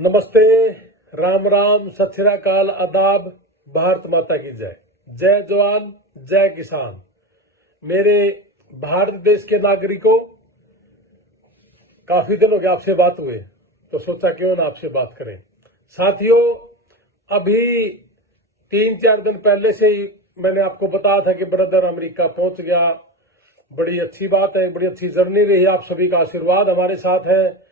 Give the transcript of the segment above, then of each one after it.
नमस्ते, राम राम, सत श्री अकाल, आदाब, भारत माता की जय। जय जवान, जय किसान। मेरे भारत देश के नागरिकों, काफी दिन हो गए आपसे बात हुए, तो सोचा क्यों ना आपसे बात करें। साथियों, अभी 3-4 दिन पहले से ही मैंने आपको बताया था कि ब्रदर अमेरिका पहुंच गया। बड़ी अच्छी बात है, बड़ी अच्छी जर्नी रही। आप सभी का आशीर्वाद हमारे साथ है।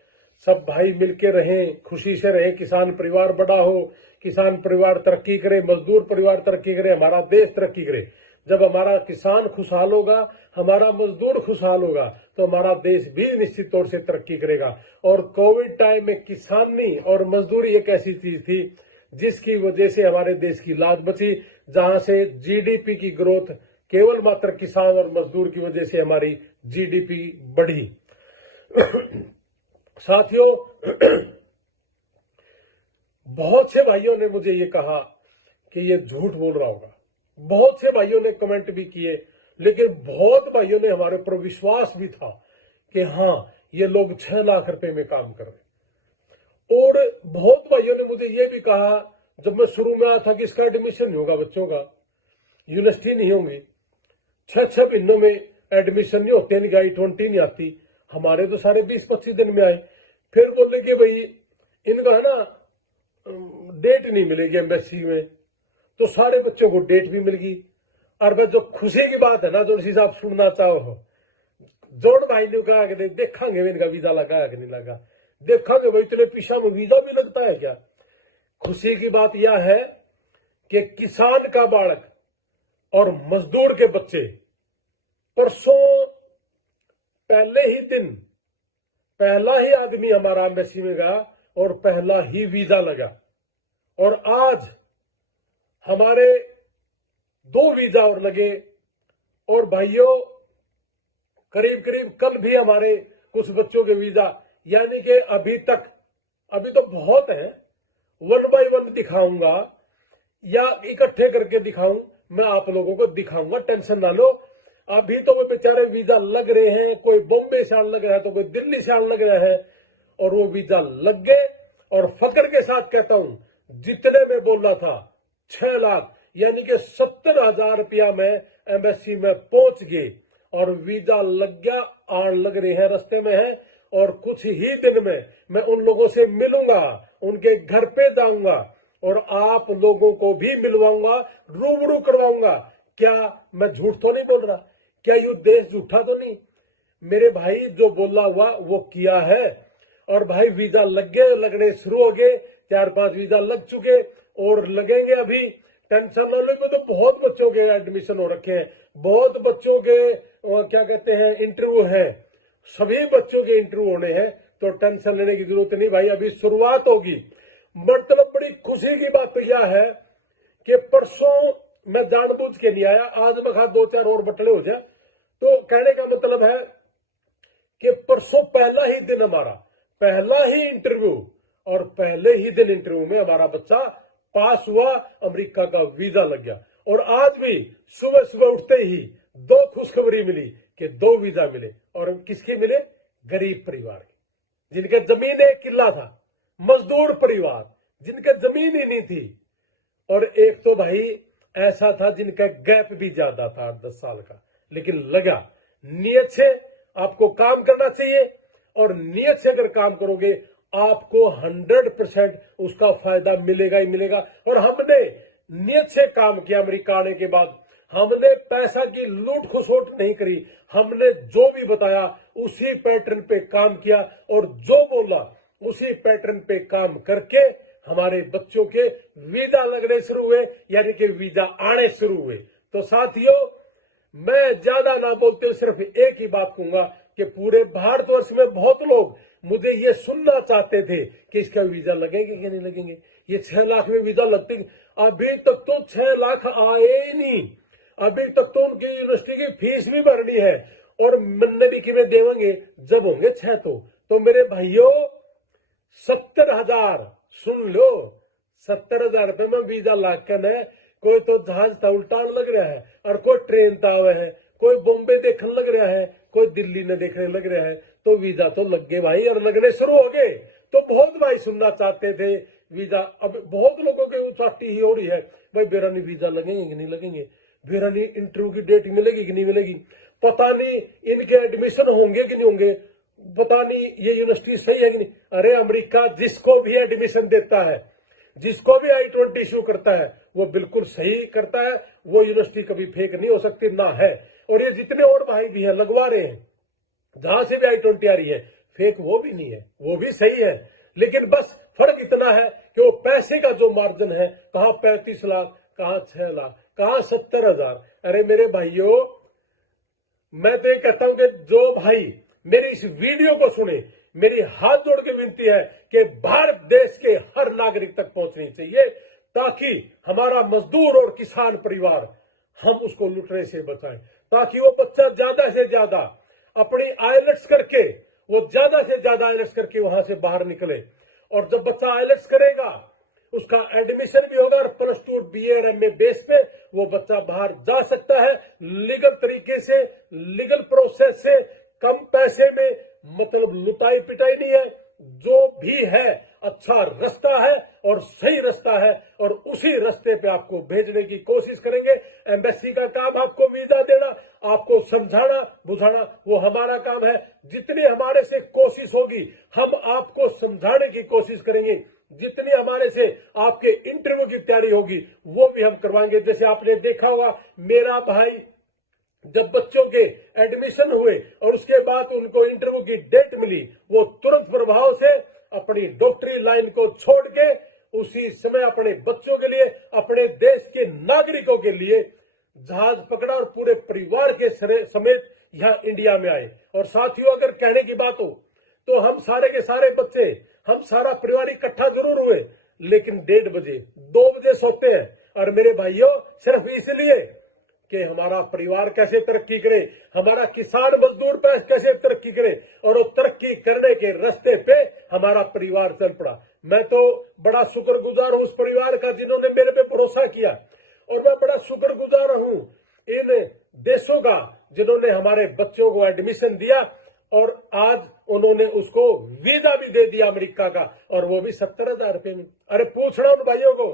सब भाई मिलके रहें, खुशी से रहें, किसान परिवार बड़ा हो, किसान परिवार तरक्की करे, मजदूर परिवार तरक्की करे, हमारा देश तरक्की करे। जब हमारा किसान खुशहाल होगा, हमारा मजदूर खुशहाल होगा, तो हमारा देश भी निश्चित तौर से तरक्की करेगा। और कोविड टाइम में किसानी और मजदूरी एक ऐसी चीज थी जिसकी वजह से हमारे देश की लाज बची, जहां से जीडीपी की ग्रोथ केवल मात्र किसान और मजदूर की वजह से हमारी जीडीपी बढ़ी। साथियों, बहुत से भाइयों ने मुझे ये कहा कि ये झूठ बोल रहा होगा। बहुत से भाइयों ने कमेंट भी किए, लेकिन बहुत भाइयों ने हमारे ऊपर विश्वास भी था कि हाँ, ये लोग 6 लाख रुपए में काम कर रहे। और बहुत भाइयों ने मुझे ये भी कहा, जब मैं शुरू में आया था, कि इसका एडमिशन नहीं होगा, बच्चों का यूनिवर्सिटी नहीं होंगी, 6 महीनों में एडमिशन नहीं होते, इनकी I-20 नहीं आती। हमारे तो सारे 20-25 दिन में आए। फिर बोले कि भाई इनका है ना डेट नहीं मिलेगी एम्बेसी में, तो सारे बच्चों को डेट भी मिल गई। और भाई जो खुशी की बात है ना, जो चीज आप सुनना चाहो, जोड़ भाई ने कहा कि देखेंगे इनका वीजा लगा है कि नहीं लगा, देखेंगे भाई इतने पीछा में वीजा भी लगता है क्या। खुशी की बात यह है कि किसान का बालक और मजदूर के बच्चे परसों पहले ही दिन पहला ही आदमी हमारा एम्बेसी में गया और पहला ही वीजा लगा। और आज हमारे 2 वीजा और लगे। और भाइयों, करीब करीब कल भी हमारे कुछ बच्चों के वीजा, यानी कि अभी तो बहुत है, 1 बाय 1 दिखाऊंगा या इकट्ठे करके दिखाऊं, मैं आप लोगों को दिखाऊंगा, टेंशन ना लो। अभी तो वो बेचारे वीजा लग रहे हैं, कोई बॉम्बे से लग रहा है, तो कोई दिल्ली से लग रहा है, और वो वीजा लग गए। और फक्र के साथ कहता हूं, जितने में बोलना था 6 लाख यानी कि 70,000 रुपया में एम्बेसी में पहुंच गए और वीजा लग गया। आड़ लग रहे हैं, रास्ते में है, और कुछ ही दिन में मैं उन लोगों से मिलूंगा, उनके घर पे जाऊंगा और आप लोगों को भी मिलवाऊंगा, रूबरू करवाऊंगा। क्या मैं झूठ तो नहीं बोल रहा? क्या ये देश झूठा तो नहीं? मेरे भाई, जो बोला हुआ वो किया है। और भाई वीजा लग गए, लगने शुरू हो गए, 4-5 वीजा लग चुके और लगेंगे अभी। टेंशन ना लो, तो बहुत बच्चों के एडमिशन हो रखे हैं, बहुत बच्चों के क्या कहते हैं इंटरव्यू है, सभी बच्चों के इंटरव्यू होने हैं, तो टेंशन लेने की जरूरत नहीं भाई, अभी शुरुआत होगी। मतलब बड़ी खुशी की बात तो यह है कि परसों मैं जानबूझ के नहीं आया, आज मैं 2-4 और बटले हो जाए। तो कहने का मतलब है कि परसों पहला ही दिन हमारा, पहला ही इंटरव्यू, और पहले ही दिन इंटरव्यू में हमारा बच्चा पास हुआ, अमेरिका का वीजा लग गया। और आज भी सुबह सुबह उठते ही 2 खुशखबरी मिली कि 2 वीजा मिले। और किसके मिले? गरीब परिवार के, जिनके जमीन 1 किला था, मजदूर परिवार जिनके जमीन ही नहीं थी, और एक तो भाई ऐसा था जिनका गैप भी ज्यादा था, 8-10 साल का, लेकिन लगा। नियत से आपको काम करना चाहिए, और नियत से अगर काम करोगे आपको 100% उसका फायदा मिलेगा ही मिलेगा। और हमने नियत से काम किया। अमेरिका आने के बाद हमने पैसा की लूट खसोट नहीं करी, हमने जो भी बताया उसी पैटर्न पे काम किया, और जो बोला उसी पैटर्न पे काम करके हमारे बच्चों के वीजा लगने शुरू हुए, यानी कि वीजा आने शुरू हुए। तो साथियों, मैं ज्यादा ना बोलते हुए सिर्फ एक ही बात कहूंगा कि पूरे भारतवर्ष में बहुत लोग मुझे ये सुनना चाहते थे कि इसका वीजा लगेंगे कि नहीं लगेंगे, ये 6 लाख में वीजा लगते। अभी तक तो 6 लाख आए ही नहीं, अभी तक तो उनकी यूनिवर्सिटी की फीस भी भरनी है, और मन्ने भी किमें देवेंगे जब होंगे 6। तो मेरे भाइयों, 70,000 सुन लो, 70,000 रुपए में वीजा लाकर है। कोई तो जहाज था उल्टान लग रहा है, और कोई ट्रेन था हुआ है, कोई बॉम्बे देखने लग रहा है, कोई दिल्ली ने देखने लग रहा है, तो वीजा तो लग गए भाई और लगने शुरू हो गए। तो बहुत भाई सुनना चाहते थे वीजा। अब बहुत लोगों के उचाटी ही हो रही है, भाई बेरानी वीजा लगेंगे कि नहीं लगेंगे, बेरानी इंटरव्यू की डेट मिलेगी कि नहीं मिलेगी, पता नहीं इनके एडमिशन होंगे कि नहीं होंगे, पता नहीं ये यूनिवर्सिटी सही है कि नहीं। अरे अमेरिका जिसको भी एडमिशन देता है, जिसको भी I-20 इश्यू करता है, वो बिल्कुल सही करता है। वो यूनिवर्सिटी कभी फेक नहीं हो सकती, ना है। और ये जितने और भाई भी हैं लगवा रहे हैं, जहां से भी I-20 आ रही है, फेक वो भी नहीं है, वो भी सही है। लेकिन बस फर्क इतना है कि वो पैसे का जो मार्जिन है, कहां 35 लाख, कहां 6 लाख, कहां 70,000। अरे मेरे भाइयों, मैं तो ये कहता हूं कि जो भाई मेरी इस वीडियो को सुने, मेरी हाथ जोड़ के विनती है कि भारत देश के हर नागरिक तक पहुंचनी चाहिए, ताकि हमारा मजदूर और किसान परिवार, हम उसको लुटने से बचाएं, ताकि वो बच्चा ज्यादा से ज्यादा अपनी आईलेट्स करके, वो ज्यादा से ज्यादा आईलेट्स करके वहां से बाहर निकले। और जब बच्चा आईलेट्स करेगा, उसका एडमिशन भी होगा और +2 BA और MA बेस पे वो बच्चा बाहर जा सकता है, लीगल तरीके से, लीगल प्रोसेस से, कम पैसे में, मतलब लुटाई पिटाई नहीं है। जो भी है अच्छा रास्ता है और सही रास्ता है, और उसी रास्ते पे आपको भेजने की कोशिश करेंगे। एम्बेसी का काम आपको वीजा देना, आपको समझाना बुझाना, वो हमारा काम है। जितनी हमारे से कोशिश होगी, हम आपको समझाने की कोशिश करेंगे। जितनी हमारे से आपके इंटरव्यू की तैयारी होगी, वो भी हम करवाएंगे। जैसे आपने देखा होगा, मेरा भाई जब बच्चों के एडमिशन हुए और उसके बाद उनको इंटरव्यू की डेट मिली, वो तुरंत प्रभाव से अपनी डॉक्टरी लाइन को छोड़ के उसी समय अपने बच्चों के लिए, अपने देश के नागरिकों के लिए जहाज पकड़ा और पूरे परिवार के समेत यहाँ इंडिया में आए। और साथियों, अगर कहने की बात हो तो हम सारे के सारे बच्चे, हम सारा परिवार इकट्ठा जरूर हुए, लेकिन 1:30 बजे 2 बजे सोते हैं। और मेरे भाइयों, सिर्फ इसलिए कि हमारा परिवार कैसे तरक्की करे, हमारा किसान मजदूर कैसे तरक्की करे, और वो तरक्की करने के रास्ते पे हमारा परिवार चल पड़ा। मैं तो बड़ा शुक्रगुजार हूं उस परिवार का जिन्होंने मेरे पे भरोसा किया, और मैं बड़ा शुक्रगुजार हूं इन देशों का जिन्होंने हमारे बच्चों को एडमिशन दिया, और आज उन्होंने उसको वीजा भी दे दिया अमेरिका का, और वो भी 70,000 रुपए में। अरे पूछना उन भाइयों को,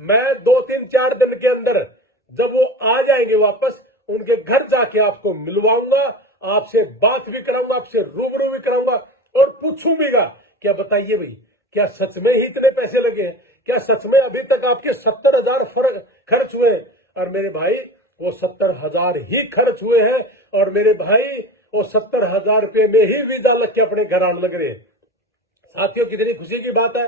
मैं 2-3-4 दिन के अंदर जब वो आ जाएंगे वापस, उनके घर जाके आपको मिलवाऊंगा, आपसे बात भी कराऊंगा, आपसे रूबरू भी कराऊंगा, और पूछूंगा क्या बताइए भाई, क्या सच में ही इतने पैसे लगे हैं? क्या सच में अभी तक आपके 70,000 खर्च हुए हैं? और मेरे भाई, वो 70,000 ही खर्च हुए हैं, और मेरे भाई वो 70,000 रुपये में ही वीजा लग के अपने घर आने लग रहे हैं। साथियों, कितनी खुशी की बात है।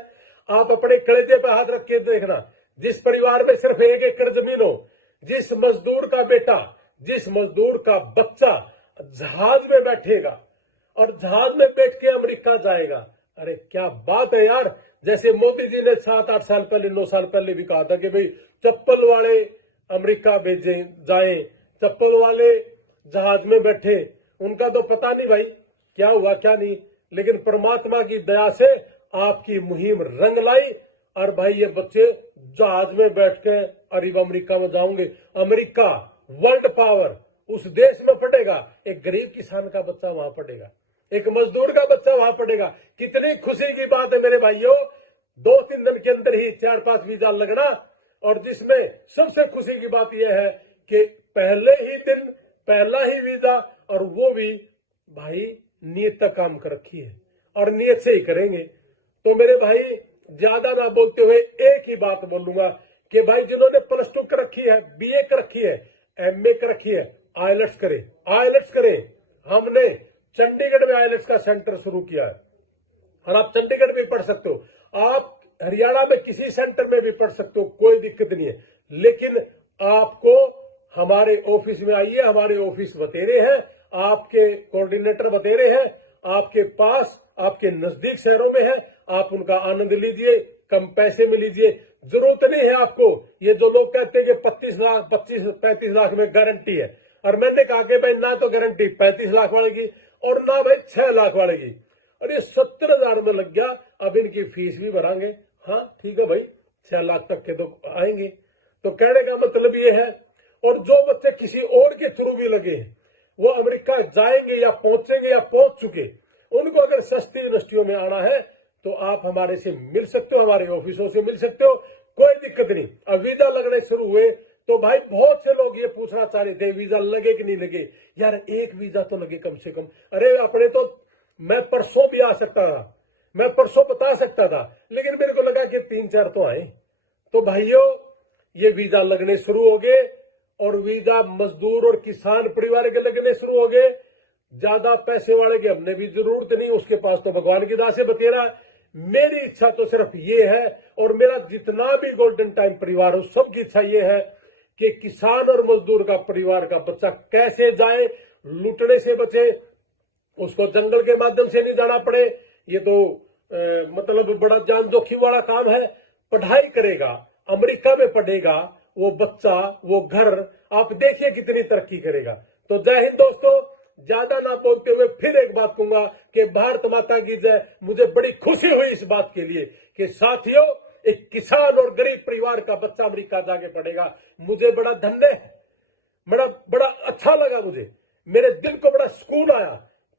आप अपने कलेजे पर हाथ रख के देखना, जिस परिवार में सिर्फ 1 एकड़ जमीन हो, जिस मजदूर का बेटा, जिस मजदूर का बच्चा जहाज में बैठेगा और जहाज में बैठ के अमेरिका जाएगा, अरे क्या बात है यार। जैसे मोदी जी ने 7-8 साल पहले, 9 साल पहले भी कहा था कि भाई चप्पल वाले अमेरिका भेजे जाए, चप्पल वाले जहाज में बैठे। उनका तो पता नहीं भाई क्या हुआ क्या नहीं, लेकिन परमात्मा की दया से आपकी मुहिम रंग लाई, और भाई ये बच्चे जहाज में बैठ के अरब अमेरिका में जाओगे। अमेरिका वर्ल्ड पावर उस देश में पड़ेगा, एक गरीब किसान का बच्चा वहां पड़ेगा, एक मजदूर का बच्चा वहां पड़ेगा। कितनी खुशी की बात है मेरे भाइयों। 2-3 दिन के अंदर ही 4-5 वीजा लगना, और जिसमें सबसे खुशी की बात यह है कि पहले ही दिन पहला ही वीजा, और वो भी भाई नीयत तक काम कर रखी है, और नीयत से ही करेंगे। तो मेरे भाई, ज्यादा ना बोलते हुए एक ही बात बोलूंगा कि भाई जिन्होंने +2 कर रखी है, BA कर रखी है, MA कर रखी है, आईलेट्स करें, आईलेट्स करें। हमने चंडीगढ़ में आईलेट्स का सेंटर शुरू किया है, और आप चंडीगढ़ में पढ़ सकते हो, आप हरियाणा में किसी सेंटर में भी पढ़ सकते हो, कोई दिक्कत नहीं है। लेकिन आपको हमारे ऑफिस में आइए, हमारे ऑफिस बतेरे हैं, आपके कोऑर्डिनेटर बतेरे हैं, आपके पास, आपके नजदीक शहरों में है। आप उनका आनंद लीजिए, कम पैसे में लीजिए। जरूरत नहीं है आपको, ये जो लोग कहते हैं कि 25-35 लाख में गारंटी है, और मैंने कहा कि भाई ना तो गारंटी 35 लाख वाले की, और ना भाई 6 लाख वाले की। और ये 70,000 में लग गया, अब इनकी फीस भी भरांगे। हाँ ठीक है भाई, 6 लाख तक के तो आएंगे। तो कहने का मतलब ये है। और जो बच्चे किसी और के थ्रू भी लगे हैं, वो अमेरिका जाएंगे या पहुंचेंगे या पहुंच चुके, उनको अगर सस्ती यूनिवर्सिटियों में आना है तो आप हमारे से मिल सकते हो, हमारे ऑफिसों से मिल सकते हो, कोई दिक्कत नहीं। अब वीजा लगने शुरू हुए तो भाई बहुत से लोग ये पूछना चाह रहे थे वीजा लगे कि नहीं लगे। यार एक वीजा तो लगे कम से कम। अरे अपने तो मैं परसों भी आ सकता था, मैं परसों बता सकता था, लेकिन मेरे को लगा कि 3-4 तो आए। तो भाइयों ये वीजा लगने शुरू हो गए और वीजा मजदूर और किसान परिवार के लगने शुरू हो गए। ज्यादा पैसे वाले की हमने भी जरूरत नहीं, उसके पास तो भगवान की दास से बतेरा। मेरी इच्छा तो सिर्फ ये है और मेरा जितना भी गोल्डन टाइम परिवार हो सबकी इच्छा ये है कि किसान और मजदूर का परिवार का बच्चा कैसे जाए, लूटने से बचे, उसको जंगल के माध्यम से नहीं जाना पड़े। ये तो मतलब बड़ा जान जोखिम वाला काम है। पढ़ाई करेगा, अमेरिका में पढ़ेगा वो बच्चा, वो घर, आप देखिए कितनी तरक्की करेगा। तो जय हिंद दोस्तों, ज्यादा ना बोलते हुए फिर एक बात कहूंगा कि भारत माता की जय। मुझे बड़ी खुशी हुई इस बात के लिए कि साथियों एक किसान और गरीब परिवार का बच्चा अमेरिका जाके पढ़ेगा। मुझे बड़ा धन्य है, बड़ा अच्छा लगा। मुझे मेरे दिल को बड़ा सुकून आया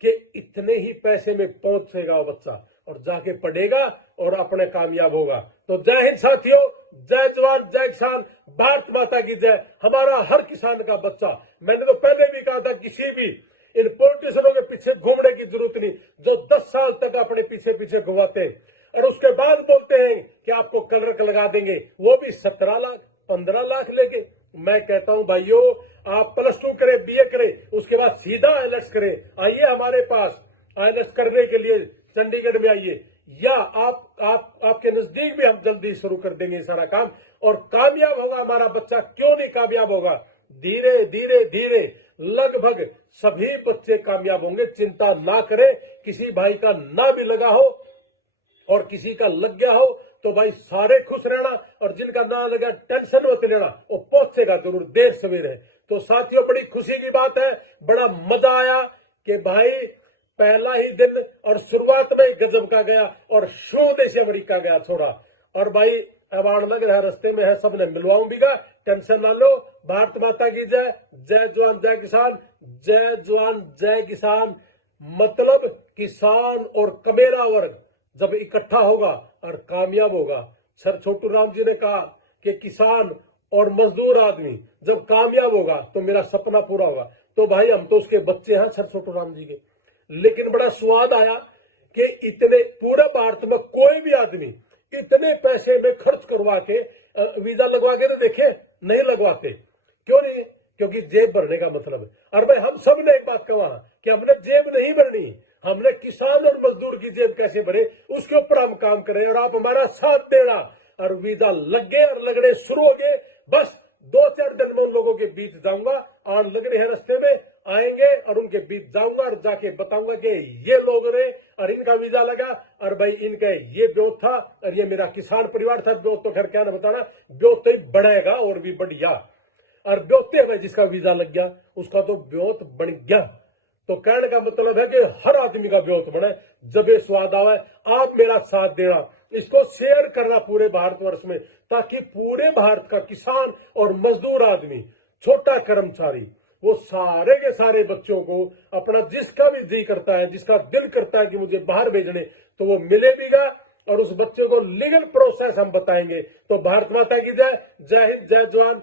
कि इतने ही पैसे में पहुंचेगा वो बच्चा और जाके पढ़ेगा और अपने कामयाब होगा। तो जय हिंद साथियों, जय जवान जय किसान, भारत माता की जय। हमारा हर किसान का बच्चा, मैंने तो पहले भी कहा था किसी भी इन पॉलिटिशियनों के पीछे घूमने की जरूरत नहीं जो 10 साल तक अपने पीछे पीछे घुमाते हैं और उसके बाद बोलते हैं कि आपको कलर लगा देंगे, वो भी 17 लाख 15 लाख लेके। मैं कहता हूं भाइयों आप +2 करें, BA करें, उसके बाद सीधा IELTS करें। आइए हमारे पास IELTS करने के लिए चंडीगढ़ में आइए, या आपके नजदीक भी हम जल्दी शुरू कर देंगे सारा काम और कामयाब होगा हमारा बच्चा। क्यों नहीं कामयाब होगा? धीरे धीरे धीरे लगभग सभी बच्चे कामयाब होंगे। चिंता ना करें, किसी भाई का ना भी लगा हो और किसी का लग गया हो तो भाई सारे खुश रहना, और जिनका ना लगा टेंशन मत लेना, वो पहुंचेगा जरूर, देर सवेर है। तो साथियों बड़ी खुशी की बात है, बड़ा मजा आया कि भाई पहला ही दिन और शुरुआत में ही गजब का गया और शोधे से अमेरिका गया छोरा। और भाई अब आनगर है, रस्ते में है, सबने मिलवाऊं भी, टेंशन ना लो। भारत माता की जय, जय जवान जय किसान, जय जवान जय किसान। मतलब किसान और कमेरा वर्ग जब इकट्ठा होगा और कामयाब होगा। सर छोटू राम जी ने कहा कि किसान और मजदूर आदमी जब कामयाब होगा तो मेरा सपना पूरा होगा। तो भाई हम तो उसके बच्चे हैं सर छोटू राम जी के। लेकिन बड़ा स्वाद आया कि इतने पूरे भारत में कोई भी आदमी इतने पैसे में खर्च करवा के वीजा लगवा के तो देखे नहीं लगवाते। क्यों नहीं? क्योंकि जेब भरने का मतलब है। और भाई हम सब ने एक बात कहा कि हमने जेब नहीं भरनी, हमने किसान और मजदूर की जेब कैसे भरे उसके ऊपर हम काम करें और आप हमारा साथ देना। और वीजा लग गए और लगने शुरू हो गए। बस 2-4 दिन में उन लोगों के बीच जाऊंगा, आन लग रहे हैं रस्ते में, आएंगे और उनके बीच जाऊंगा और जाके बताऊंगा कि ये लोग रहे और इनका वीजा लगा और भाई इनका ये ब्योत था और ये मेरा किसान परिवार था। ब्योत तो खैर क्या ना बताना, ब्योत तो ही बढ़ेगा और भी बढ़िया। और ब्योते में जिसका वीजा लग गया उसका तो ब्योत बन गया। तो कहने का मतलब है कि हर आदमी का ब्योत बने, जब ये स्वाद आवे। आप मेरा साथ देना, इसको शेयर करना पूरे भारतवर्ष में, ताकि पूरे भारत का किसान और मजदूर आदमी, छोटा कर्मचारी, वो सारे के सारे बच्चों को अपना जिसका भी जी करता है, जिसका दिल करता है कि मुझे बाहर भेजने, तो वो मिले भीगा और उस बच्चे को लीगल प्रोसेस हम बताएंगे। तो भारत माता की जय, जय हिंद, जय जवान